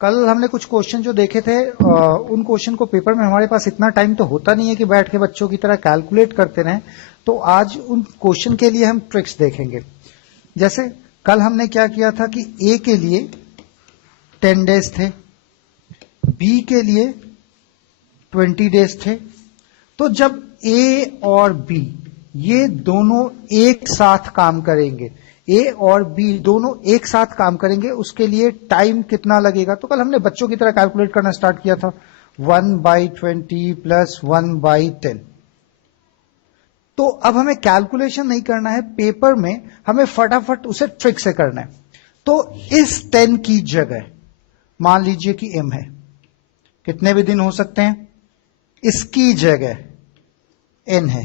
कल हमने कुछ क्वेश्चन जो देखे थे उन क्वेश्चन को पेपर में हमारे पास इतना टाइम तो होता नहीं है कि बैठ के बच्चों की तरह कैलकुलेट करते रहें। तो आज उन क्वेश्चन के लिए हम ट्रिक्स देखेंगे। जैसे कल हमने क्या किया था कि ए के लिए 10 डेज थे, बी के लिए 20 डेज थे। तो जब ए और बी ये दोनों एक साथ काम करेंगे, ए और बी दोनों एक साथ काम करेंगे, उसके लिए टाइम कितना लगेगा? तो कल हमने बच्चों की तरह कैलकुलेट करना स्टार्ट किया था, 1/20 प्लस 1/10। तो अब हमें कैलकुलेशन नहीं करना है, पेपर में हमें फटाफट उसे ट्रिक से करना है। तो इस 10 की जगह मान लीजिए कि m है, कितने भी दिन हो सकते हैं, इसकी जगह n है।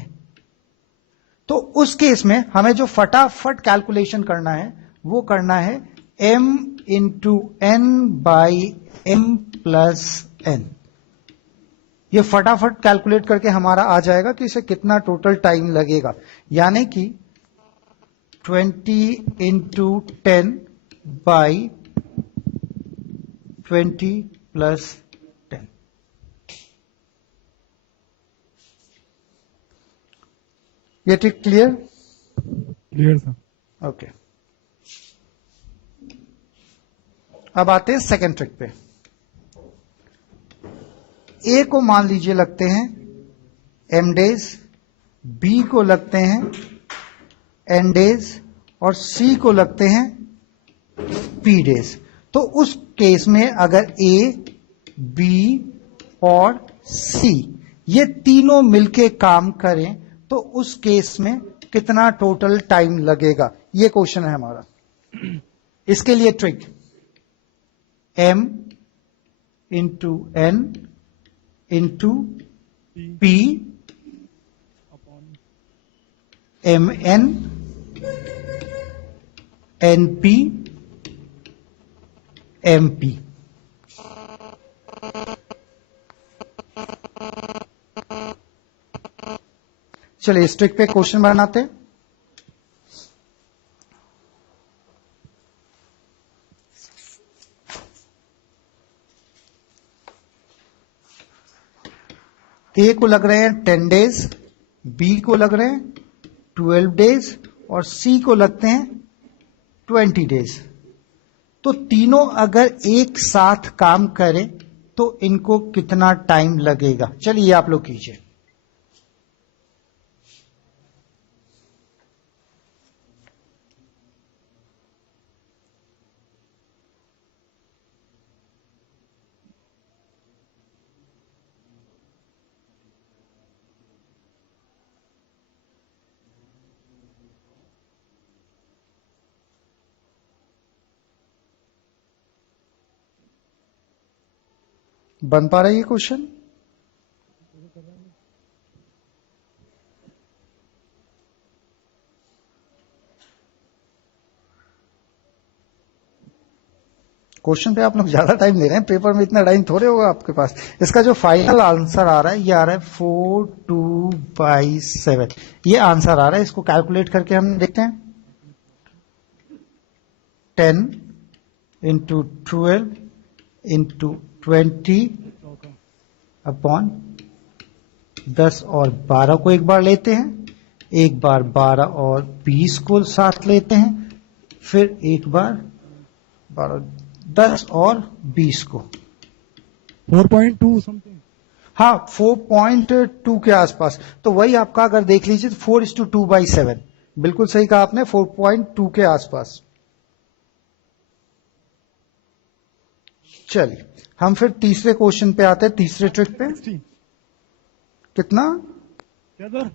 तो उस केस में हमें जो फटाफट कैलकुलेशन करना है वो करना है m into n by m plus n। ये फटाफट कैलकुलेट करके हमारा आ जाएगा कि इसे कितना टोटल टाइम लगेगा, यानी कि 20 इंटू 10 बाई 20 प्लस 10। ये ट्रिक क्लियर? क्लियर था। ओके, अब आते हैं सेकेंड ट्रिक पे। ए को मान लीजिए लगते हैं m डेज, बी को लगते हैं n डेज और सी को लगते हैं p डेज। तो उस केस में अगर ए, बी और सी ये तीनों मिलके काम करें तो उस केस में कितना टोटल टाइम लगेगा, ये क्वेश्चन है हमारा। इसके लिए trick m into n into p m n n p m p। चलिए इस ट्रिक पे क्वेश्चन बनाते हैं। ए को लग रहे हैं 10 डेज, बी को लग रहे हैं 12 डेज और सी को लगते हैं 20 डेज। तो तीनों अगर एक साथ काम करें तो इनको कितना टाइम लगेगा? चलिए आप लोग कीजिए। बन पा रहा है ये क्वेश्चन? क्वेश्चन पे आप लोग ज्यादा टाइम दे रहे हैं, पेपर में इतना टाइम थोड़े होगा आपके पास। इसका जो फाइनल आंसर आ रहा है ये आ रहा है 42/7। ये आंसर आ रहा है, इसको कैलकुलेट करके हम देखते हैं। 10 इंटू 12 इंटू 20 अपॉन 10 और 12 को एक बार लेते हैं, एक बार 12 और 20 को साथ लेते हैं, फिर एक बार 12 10 और 20 को 4.2 समथिंग। हाँ 4.2 के आसपास। तो वही आपका अगर देख लीजिए तो 4:2/7, बिल्कुल सही कहा आपने, 4.2 के आसपास। चलिए हम फिर तीसरे क्वेश्चन पे आते हैं, तीसरे ट्रिक पे। कितना? क्या सर?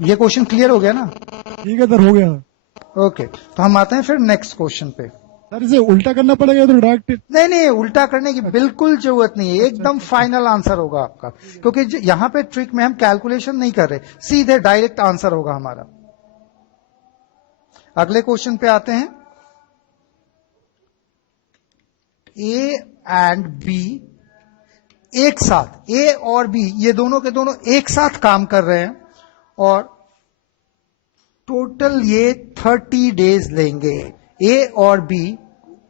ये क्वेश्चन क्लियर हो गया ना? ठीक है सर, हो गया। ओके, तो हम आते हैं फिर नेक्स्ट क्वेश्चन पे। सर इसे उल्टा करना पड़ेगा तो डायरेक्ट? नहीं नहीं, उल्टा करने की बिल्कुल जरूरत नहीं है, एकदम फाइनल आंसर होगा आपका, क्योंकि यहां पे ट्रिक में हम कैलकुलेशन नहीं कर रहे, सीधे डायरेक्ट आंसर होगा हमारा। अगले क्वेश्चन पे आते हैं। ए एंड बी एक साथ, ए और बी ये दोनों के दोनों एक साथ काम कर रहे हैं और टोटल ये 30 डेज लेंगे। ए और बी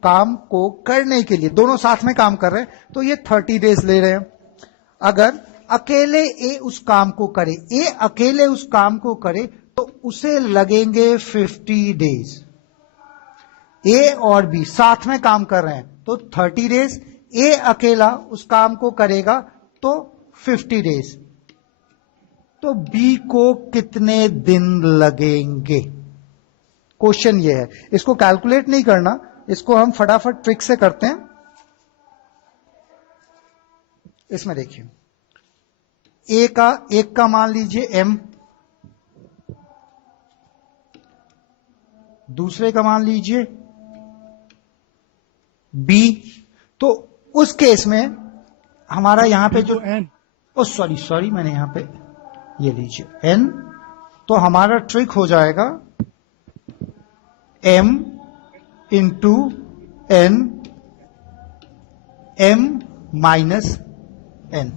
काम को करने के लिए, दोनों साथ में काम कर रहे हैं, तो ये 30 डेज ले रहे हैं। अगर अकेले ए उस काम को करे, ए अकेले उस काम को करे, तो उसे लगेंगे 50 डेज। ए और बी साथ में काम कर रहे हैं तो 30 डेज, ए अकेला उस काम को करेगा तो 50 डेज। तो बी को कितने दिन लगेंगे? क्वेश्चन ये है। इसको कैलकुलेट नहीं करना, इसको हम फटाफट ट्रिक से करते हैं। इसमें देखिए, एक का मान लीजिए m, दूसरे का मान लीजिए b। तो उस केस में हमारा यहां पे जो n, सॉरी मैंने यहां पे ये लीजिए n, तो हमारा ट्रिक हो जाएगा m into n, m minus n।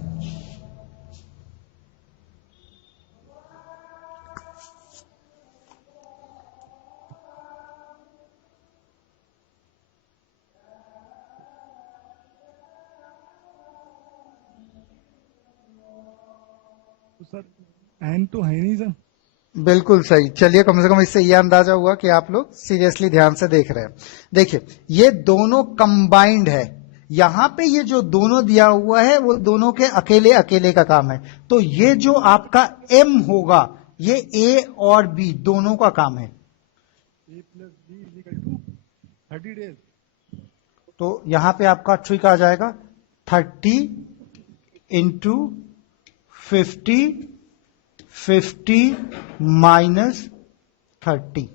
तो सर n तो है नहीं सर। बिल्कुल सही। चलिए, कम से कम इससे यह अंदाजा हुआ कि आप लोग सीरियसली ध्यान से देख रहे हैं। देखिए, ये दोनों कंबाइंड है। यहां पे ये जो दोनों दिया हुआ है वो दोनों के अकेले अकेले का काम है। तो ये जो आपका m होगा, ये a और b दोनों का काम है। a plus b is equal to 30 days. तो यहां पे आपका ट्रिक आ जाएगा 30 इंटू 50 माइनस 30।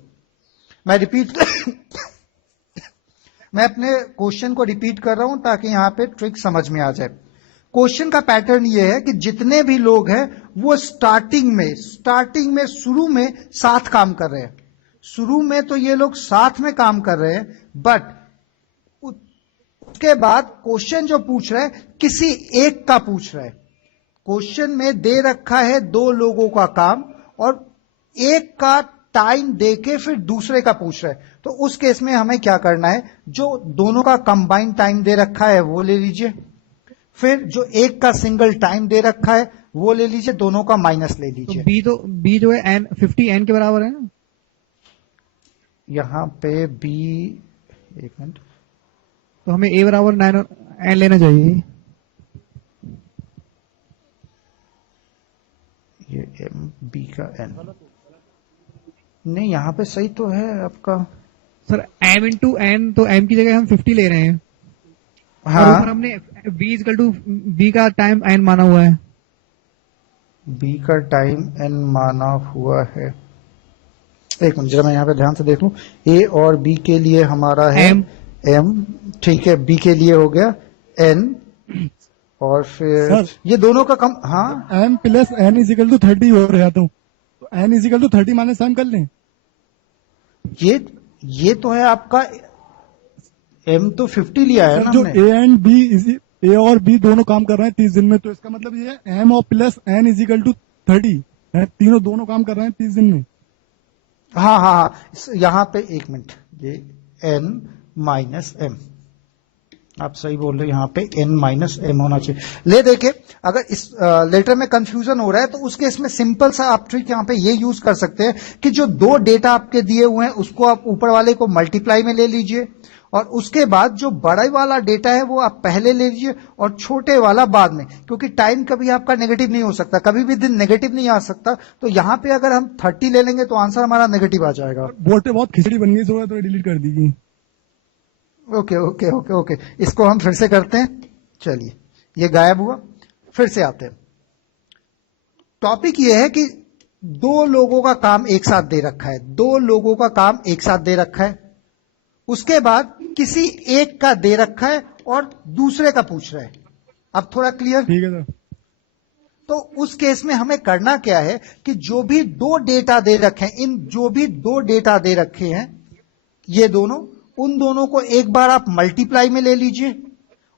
मैं अपने क्वेश्चन को रिपीट कर रहा हूं ताकि यहां पे ट्रिक समझ में आ जाए। क्वेश्चन का पैटर्न ये है कि जितने भी लोग हैं वो स्टार्टिंग में शुरू में साथ काम कर रहे हैं। शुरू में तो ये लोग साथ में काम कर रहे हैं, बट उसके बाद क्वेश्चन जो पूछ रहे हैं किसी एक का पूछ रहे हैं। क्वेश्चन में दे रखा है 2 लोगों का काम और एक का टाइम देके फिर दूसरे का पूछ रहा है। तो उस केस में हमें क्या करना है, जो दोनों का कंबाइंड टाइम दे रखा है वो ले लीजिए, फिर जो एक का सिंगल टाइम दे रखा है वो ले लीजिए, दोनों का माइनस ले लीजिए। तो बी जो है n 50 n के बराबर है ना। यहां पे बी, एक मिनट, तो हमें a बराबर 9 n लेना चाहिए। ये m b का n नहीं, यहां पे सही तो है आपका सर m इंटू n, तो m की जगह हम 50 ले रहे हैं। हाँ, और ऊपर हमने b इक्वल टू b का टाइम n माना हुआ है। b का टाइम n माना हुआ है। एक मिनट जरा मैं यहाँ पे ध्यान से देख लूं। a और b के लिए हमारा है m, ठीक है, b के लिए हो गया n, और फिर सर, ये दोनों का कम, हाँ m plus n is equal to 30 हो रहा तो n is equal to 30 minus m कर लें। ये तो है आपका m तो 50 लिया है ना जो हमने। a एंड b, a और b दोनों काम कर रहे हैं 30 दिन में, तो इसका मतलब ये है m और plus n is equal to 30 है। दोनों काम कर रहे हैं 30 दिन में। हाँ, यहाँ पे एक मिनट, ये n माइनस m, आप सही बोल रहे हो, यहाँ पे n माइनस m होना चाहिए। ले देखे, अगर इस लेटर में कंफ्यूजन हो रहा है तो उसके इसमें सिंपल सा आप ट्रिक यहाँ पे ये यूज कर सकते हैं कि जो 2 डेटा आपके दिए हुए हैं उसको आप ऊपर वाले को मल्टीप्लाई में ले लीजिए, और उसके बाद जो बड़ा वाला डेटा है वो आप पहले ले लीजिए और छोटे वाला बाद में, क्योंकि टाइम कभी आपका नेगेटिव नहीं हो सकता, कभी भी दिन नेगेटिव नहीं आ सकता। तो यहाँ पे अगर हम 30 ले लेंगे तो आंसर हमारा नेगेटिव आ जाएगा। बोर्ड पे बहुत खिचड़ी बन गई, तो डिलीट कर दीजिए। ओके, इसको हम फिर से करते हैं। चलिए, ये गायब हुआ, फिर से आते हैं। टॉपिक ये है कि 2 लोगों का काम एक साथ दे रखा है, 2 लोगों का काम एक साथ दे रखा है, उसके बाद किसी एक का दे रखा है और दूसरे का पूछ रहा है। अब थोड़ा क्लियर? ठीक है सर। तो उस केस में हमें करना क्या है कि जो भी 2 डेटा दे रखे हैं, इन जो भी 2 डेटा दे रखे हैं, ये दोनों, उन दोनों को एक बार आप मल्टीप्लाई में ले लीजिए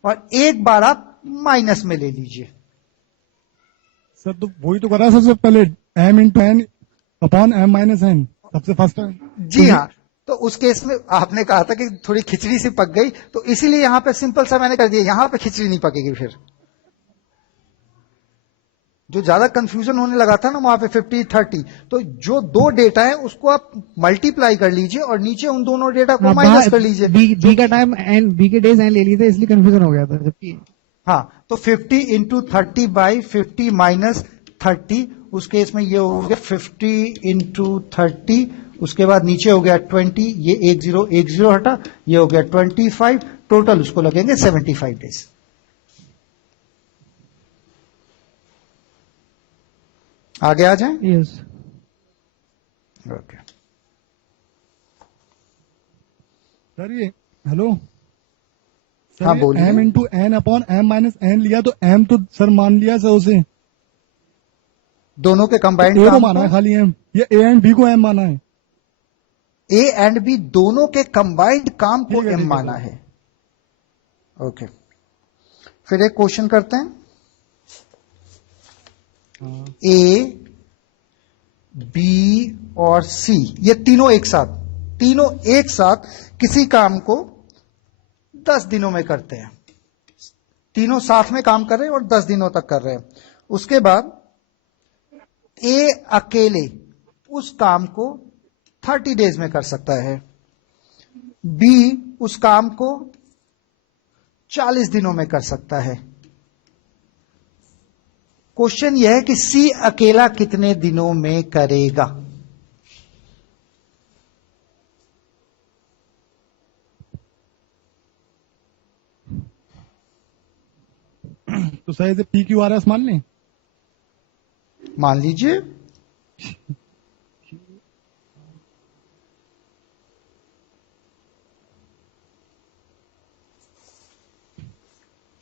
और एक बार आप माइनस में ले लीजिए। सर तो वही तो करा सबसे पहले, m into n upon m minus n सबसे फर्स्ट है। जी हाँ, तो उस केस में आपने कहा था कि थोड़ी खिचड़ी सी पक गई, तो इसीलिए यहां पे सिंपल सा मैंने कर दिया, यहां पे खिचड़ी नहीं पकेगी। फिर जो ज्यादा कंफ्यूजन होने लगा था ना वहां पे 50 30, तो जो दो डेटा है उसको आप मल्टीप्लाई कर लीजिए और नीचे उन दोनों डेटा को माइनस कर लीजिए। बी का टाइम एंड बी के डेज एंड ले लिए थे, इसलिए कंफ्यूजन हो गया था। जबकि हाँ, तो 50 इंटू 30 बाई 50 माइनस 30, उस केस में ये हो गया 50 इंटू 30, उसके बाद नीचे हो गया 20, ये 10 हटा, ये हो गया 25, टोटल उसको लगेंगे 75 डेज। आगे आ जाए। यस, ओके, सर ये हेलो सर, हाँ, बोलिए। M into n upon m minus n लिया, तो एम तो सर मान लिया सर उसे, दोनों के कंबाइंड ए को काम माना है को, खाली एम, ये ए एंड बी को एम माना है। ए एंड बी दोनों के कंबाइंड काम को ठीक है, एम ठीक है, माना है। ओके, फिर एक क्वेश्चन करते हैं। ए, बी और सी, ये तीनों एक साथ किसी काम को 10 दिनों में करते हैं। तीनों साथ में काम कर रहे हैं और 10 दिनों तक कर रहे हैं। उसके बाद ए अकेले उस काम को 30 डेज में कर सकता है, बी उस काम को 40 दिनों में कर सकता है। क्वेश्चन यह है कि सी अकेला कितने दिनों में करेगा। तो सर इसे पी क्यू आर एस मान लें। मान लीजिए,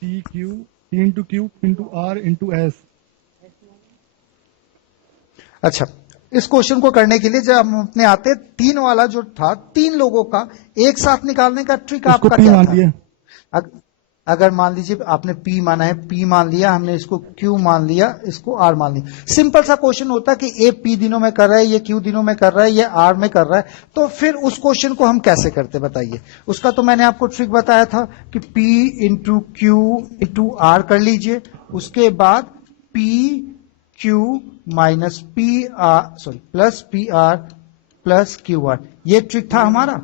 p q p into q into r into s. अच्छा, इस क्वेश्चन को करने के लिए जब हम अपने आते, तीन वाला जो था, तीन लोगों का एक साथ निकालने का ट्रिक उसको आपका पी क्या मान था? लिया। अगर मान लीजिए आपने P माना है, P मान लिया हमने, इसको Q मान लिया, इसको R मान लिया। सिंपल सा क्वेश्चन होता कि ये P दिनों में कर रहा है, ये Q दिनों में कर रहा है, ये R में कर रहा है, तो फिर उस क्वेश्चन को हम कैसे करते बताइए। उसका तो मैंने आपको ट्रिक बताया था कि P into q into R कर लीजिए, उसके बाद P Q minus plus PR plus QR, ये ट्रिक था हमारा।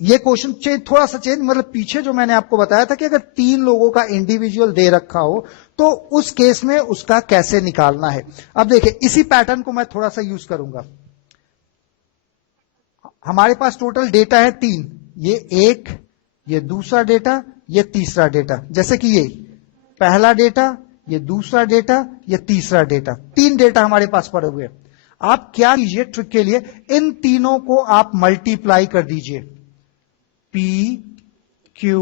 ये क्वेश्चन थोड़ा सा चेंज, मतलब पीछे जो मैंने आपको बताया था कि अगर तीन लोगों का इंडिविजुअल दे रखा हो तो उस केस में उसका कैसे निकालना है। अब देखिए, इसी पैटर्न को मैं थोड़ा सा यूज करूंगा। हमारे पास टोटल डेटा है 3, ये एक, ये दूसरा डेटा, ये तीसरा डेटा। जैसे कि ये पहला डेटा, ये दूसरा डेटा, ये तीसरा डेटा, 3 डेटा हमारे पास पड़े हुए हैं। आप क्या कीजिए ट्रिक के लिए, इन तीनों को आप मल्टीप्लाई कर दीजिए। P, Q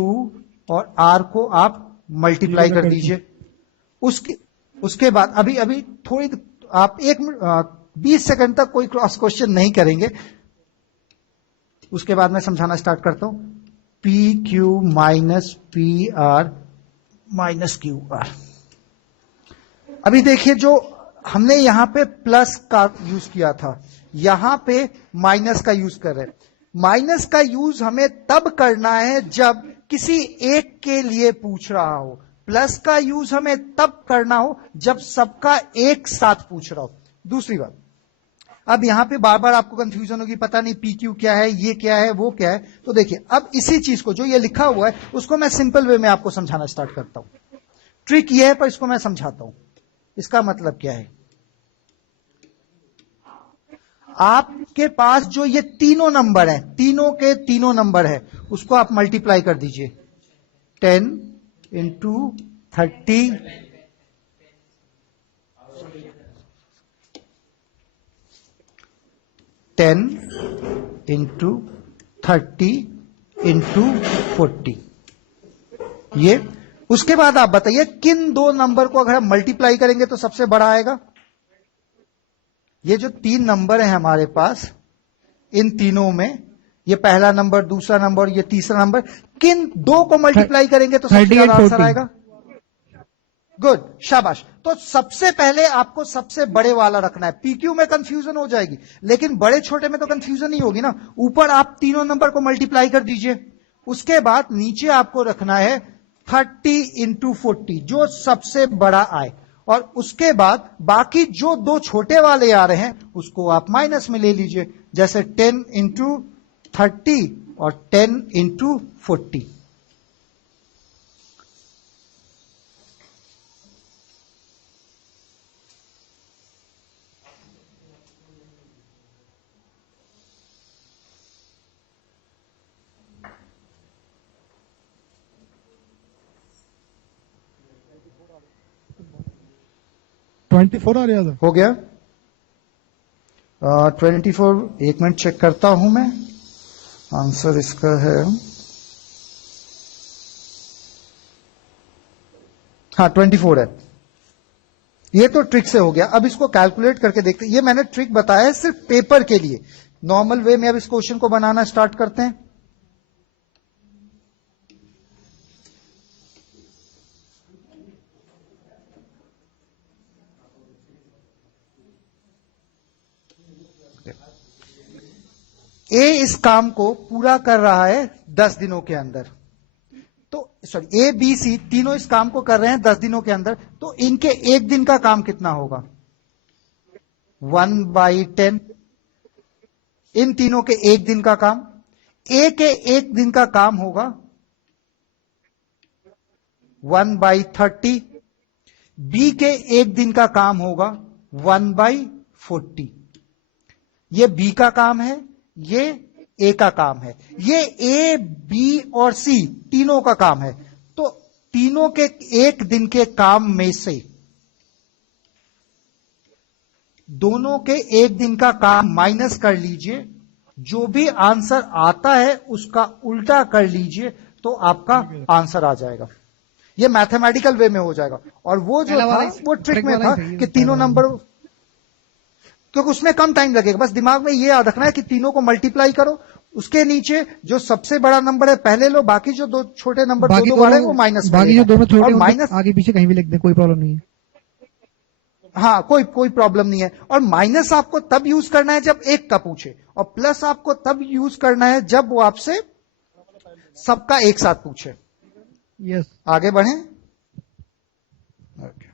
और R को आप मल्टीप्लाई कर दीजिए। उसके बाद अभी थोड़ी आप 20 सेकंड तक कोई क्रॉस क्वेश्चन नहीं करेंगे, उसके बाद मैं समझाना स्टार्ट करता हूं। PQ minus PR minus QR। अभी देखिए, जो हमने यहां पे प्लस का यूज किया था, यहां पे माइनस का यूज कर रहे हैं। माइनस का यूज हमें तब करना है जब किसी एक के लिए पूछ रहा हो, प्लस का यूज हमें तब करना हो जब सबका एक साथ पूछ रहा हो। दूसरी बात, अब यहां पे बार बार आपको कंफ्यूजन होगी, पता नहीं PQ क्या है, ये क्या है, वो क्या है। तो देखिए, अब इसी चीज को जो ये लिखा हुआ है उसको मैं सिंपल वे में आपको समझाना स्टार्ट करता हूं। ट्रिक ये है, पर इसको मैं समझाता हूं। इसका मतलब क्या है, आपके पास जो ये तीनों नंबर है, तीनों के तीनों नंबर है, उसको आप मल्टीप्लाई कर दीजिए। 10 इंटू 30 10 इंटू 30 इंटू 40। ये उसके बाद आप बताइए किन दो नंबर को अगर हम मल्टीप्लाई करेंगे तो सबसे बड़ा आएगा। ये जो 3 नंबर है हमारे पास, इन तीनों में ये पहला नंबर, दूसरा नंबर, ये तीसरा नंबर, किन दो को मल्टीप्लाई करेंगे तो सबसे ज्यादा आंसर आएगा? गुड, शाबाश। तो सबसे पहले आपको सबसे बड़े वाला रखना है। पीक्यू में कंफ्यूजन हो जाएगी, लेकिन बड़े छोटे में तो कंफ्यूजन नहीं होगी ना। ऊपर आप तीनों नंबर को मल्टीप्लाई कर दीजिए, उसके बाद नीचे आपको रखना है 30 इंटू 40, जो सबसे बड़ा आए, और उसके बाद बाकी जो दो छोटे वाले आ रहे हैं उसको आप माइनस में ले लीजिए, जैसे 10 इंटू 30 और 10 इंटू 40। ट्वेंटी फोर आ रहा था। हो गया 24। एक मिनट चेक करता हूं मैं, आंसर इसका है हाँ 24 है। ये तो ट्रिक से हो गया। अब इसको कैलकुलेट करके देखते हैं। ये मैंने ट्रिक बताया है सिर्फ पेपर के लिए। नॉर्मल वे में अब इस क्वेश्चन को बनाना स्टार्ट करते हैं। ए इस काम को पूरा कर रहा है 10 दिनों के अंदर। तो सॉरी, ए बी सी तीनों इस काम को कर रहे हैं 10 दिनों के अंदर। तो इनके एक दिन का काम कितना होगा? 1/10। इन तीनों के एक दिन का काम, ए के एक दिन का काम होगा 1/30। बी के एक दिन का काम होगा 1/40। ये बी का काम है, ये ए का काम है, ये ए बी और सी तीनों का काम है। तो तीनों के एक दिन के काम में से दोनों के एक दिन का काम माइनस कर लीजिए, जो भी आंसर आता है उसका उल्टा कर लीजिए, तो आपका आंसर आ जाएगा। ये मैथमेटिकल वे में हो जाएगा। और वो जो था वो ट्रिक में था कि तीनों नंबर, क्योंकि उसमें कम टाइम लगेगा। बस दिमाग में ये याद रखना है कि तीनों को मल्टीप्लाई करो, उसके नीचे जो सबसे बड़ा नंबर है पहले लो, बाकी जो दो छोटे नंबर दो बड़े वो माइनस, बाकी जो दोनों छोटे माइनस आगे पीछे कहीं भी लिख दे, कोई प्रॉब्लम नहीं है। हाँ, कोई प्रॉब्लम नहीं है। और माइनस आपको तब यूज करना है जब एक का पूछे, और प्लस आपको तब यूज करना है जब वो आपसे सबका एक साथ पूछे। यस, आगे बढ़ें। Okay.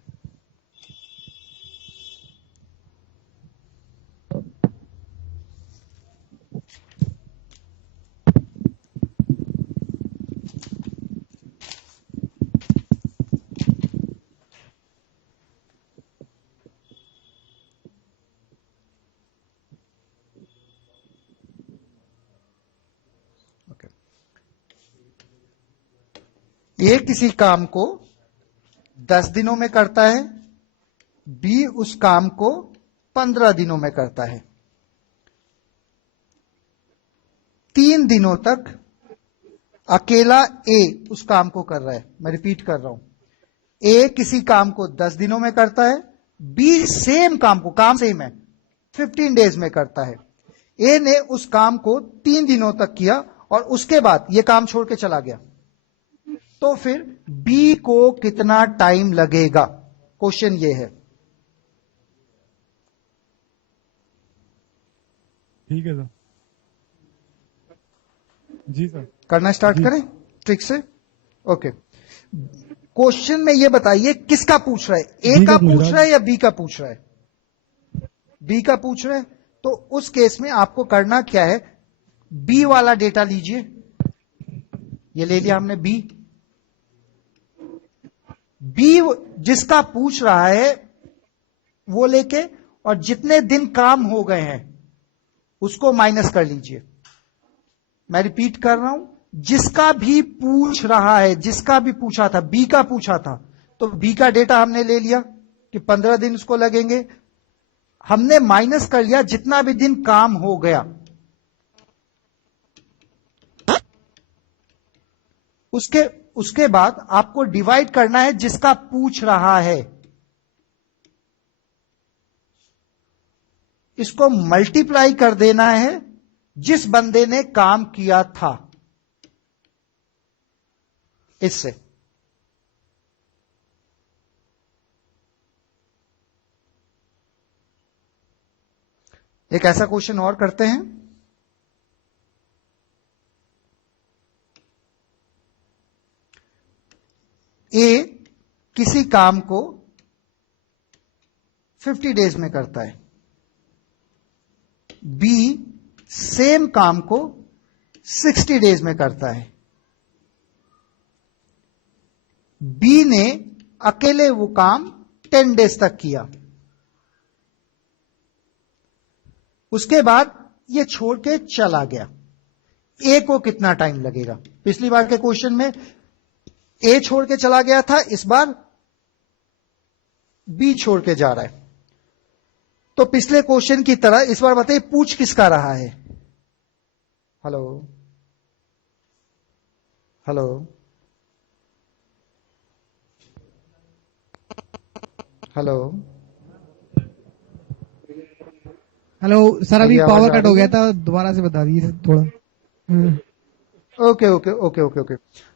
ए किसी काम को 10 दिनों में करता है, बी उस काम को 15 दिनों में करता है। 3 दिनों तक अकेला ए उस काम को कर रहा है। मैं रिपीट कर रहा हूं, ए किसी काम को 10 दिनों में करता है, बी सेम काम को, काम सेम है, 15 डेज में करता है। ए ने उस काम को 3 दिनों तक किया और उसके बाद यह काम छोड़ के चला गया। तो फिर बी को कितना टाइम लगेगा? क्वेश्चन ये है। ठीक है सर। जी सर। करना स्टार्ट करें ट्रिक से। ओके, क्वेश्चन में ये बताइए किसका पूछ रहा है? ए का पूछ रहा है या बी का पूछ रहा है? बी का पूछ रहा है। तो उस केस में आपको करना क्या है? बी वाला डेटा लीजिए, ये ले लिया हमने बी। बी जिसका पूछ रहा है वो लेके, और जितने दिन काम हो गए हैं उसको माइनस कर लीजिए। मैं रिपीट कर रहा हूं, जिसका भी पूछ रहा है, जिसका भी पूछा था, बी का पूछा था, तो बी का डेटा हमने ले लिया कि 15 दिन उसको लगेंगे। हमने माइनस कर लिया जितना भी दिन काम हो गया। उसके बाद आपको डिवाइड करना है जिसका पूछ रहा है, इसको मल्टीप्लाई कर देना है जिस बंदे ने काम किया था इससे। एक ऐसा क्वेश्चन और करते हैं। ए किसी काम को 50 डेज में करता है, बी सेम काम को 60 डेज में करता है। बी ने अकेले वो काम 10 डेज तक किया, उसके बाद ये छोड़ के चला गया। ए को कितना टाइम लगेगा? पिछली बार के क्वेश्चन में ए छोड़ के चला गया था, इस बार बी छोड़ के जा रहा है। तो पिछले क्वेश्चन की तरह इस बार बताइए पूछ किसका रहा है? Hello hello hello hello sir, अभी मेरी आवाज पावर आ कट हो रही गया है? था, दोबारा से बता दीजिए थोड़ा। Okay okay okay okay okay.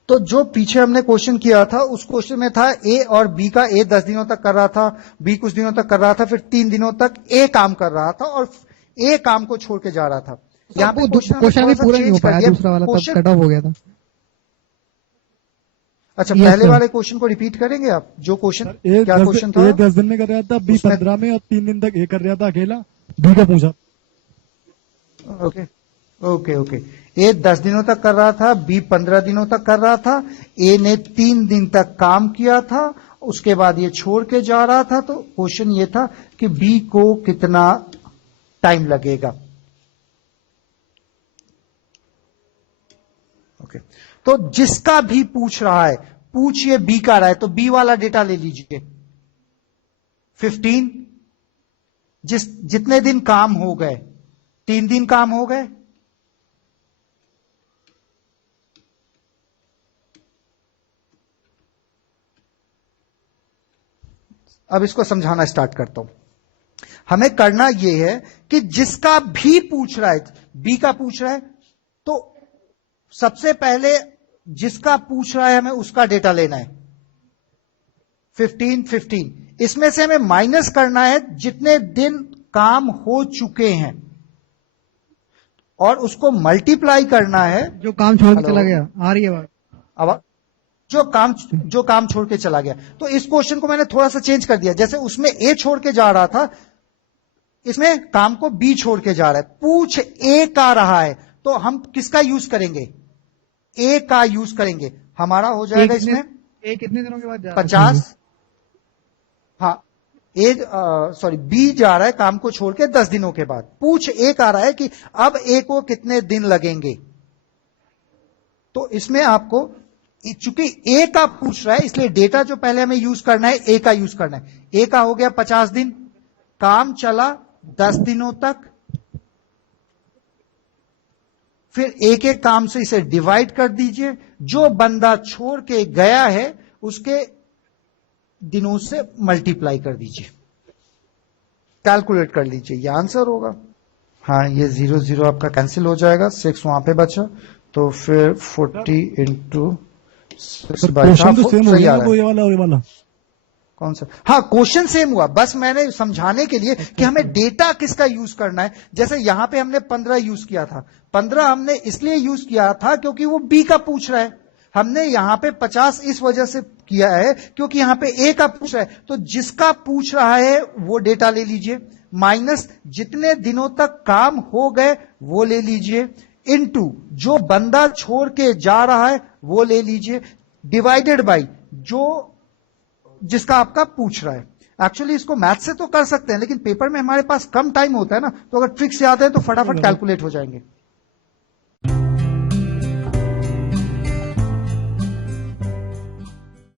तो जो पीछे हमने क्वेश्चन किया था उस क्वेश्चन में था ए और बी का, ए 10 दिनों तक कर रहा था, बी कुछ दिनों तक कर रहा था, फिर 3 दिनों तक ए काम कर रहा था और ए काम को छोड़ के जा रहा था। यहाँ पे क्वेश्चन अभी पूरा नहीं हो पाया, दूसरा वाला तब कट ऑफ हो गया था। अच्छा, Yes, पहले sir. वाले क्वेश्चन को रिपीट करेंगे आप? जो क्वेश्चन ए क्या क्वेश्चन था? 10 दिन में कर रहा था, बी उसमें- 15 में, और 3 दिन तक ए कर रहा था अकेला। बी को पूछा। Okay okay okay. ए 10 दिनों तक कर रहा था, बी 15 दिनों तक कर रहा था, ए ने 3 दिन तक काम किया था, उसके बाद ये छोड़ के जा रहा था। तो क्वेश्चन ये था कि बी को कितना टाइम लगेगा। ओके, तो जिसका भी पूछ रहा है, पूछ ये बी का रहा है, तो बी वाला डेटा ले लीजिए। 15 जितने दिन काम हो गए, 3 दिन काम हो गए, अब इसको समझाना स्टार्ट करता हूं। हमें करना यह है कि जिसका भी पूछ रहा है, बी का पूछ रहा है, तो सबसे पहले जिसका पूछ रहा है हमें उसका डेटा लेना है। 15 इसमें से हमें माइनस करना है जितने दिन काम हो चुके हैं और उसको मल्टीप्लाई करना है। जो काम छोड़ के हेलो? चला गया, आ रही है बात? अब जो काम छोड़ के चला गया, तो इस क्वेश्चन को मैंने थोड़ा सा चेंज कर दिया। जैसे उसमें ए छोड़ के जा रहा था, इसमें काम को बी छोड़ के जा रहा है। पूछ ए का रहा है, तो हम किसका यूज करेंगे? ए का यूज करेंगे। हमारा हो जाएगा इसमें ए कितने दिनों के बाद जा रहा है? 50। हाँ, सॉरी, बी जा रहा है काम को छोड़ के 10 दिनों के बाद। पूछ ए का रहा है कि अब ए को कितने दिन लगेंगे। तो इसमें आपको, चूंकि ए का पूछ रहा है इसलिए डेटा जो पहले हमें यूज करना है ए का यूज करना है। ए का हो गया 50 दिन, काम चला 10 दिनों तक, फिर एक एक काम से इसे डिवाइड कर दीजिए। जो बंदा छोड़ के गया है उसके दिनों से मल्टीप्लाई कर दीजिए, कैलकुलेट कर लीजिए, ये आंसर होगा। हाँ, ये 0 0 आपका कैंसिल हो जाएगा, 6 वहां पे बचा, तो फिर 40 इंटू 6 बाई क्वेश्चन तो सेम हो सही गया आ ना, रहा वो है। ये वाला और ये वाला। कौन सा? हाँ, क्वेश्चन सेम हुआ, बस मैंने समझाने के लिए कि हमें डेटा किसका यूज करना है। जैसे यहां पे हमने 15 यूज किया था, 15 हमने इसलिए यूज किया था क्योंकि वो बी का पूछ रहा है। हमने यहां पे 50 इस वजह से किया है क्योंकि यहां पे ए का पूछ रहा है। तो जिसका पूछ रहा है वो डेटा ले लीजिए, माइनस जितने दिनों तक काम हो गए वो ले लीजिए, इनटू जो बंदा छोड़ के जा रहा है वो ले लीजिए, डिवाइडेड बाई जो जिसका आपका पूछ रहा है। एक्चुअली इसको मैथ से तो कर सकते हैं, लेकिन पेपर में हमारे पास कम टाइम होता है ना, तो अगर ट्रिक्स याद है तो फटाफट कैलकुलेट हो जाएंगे।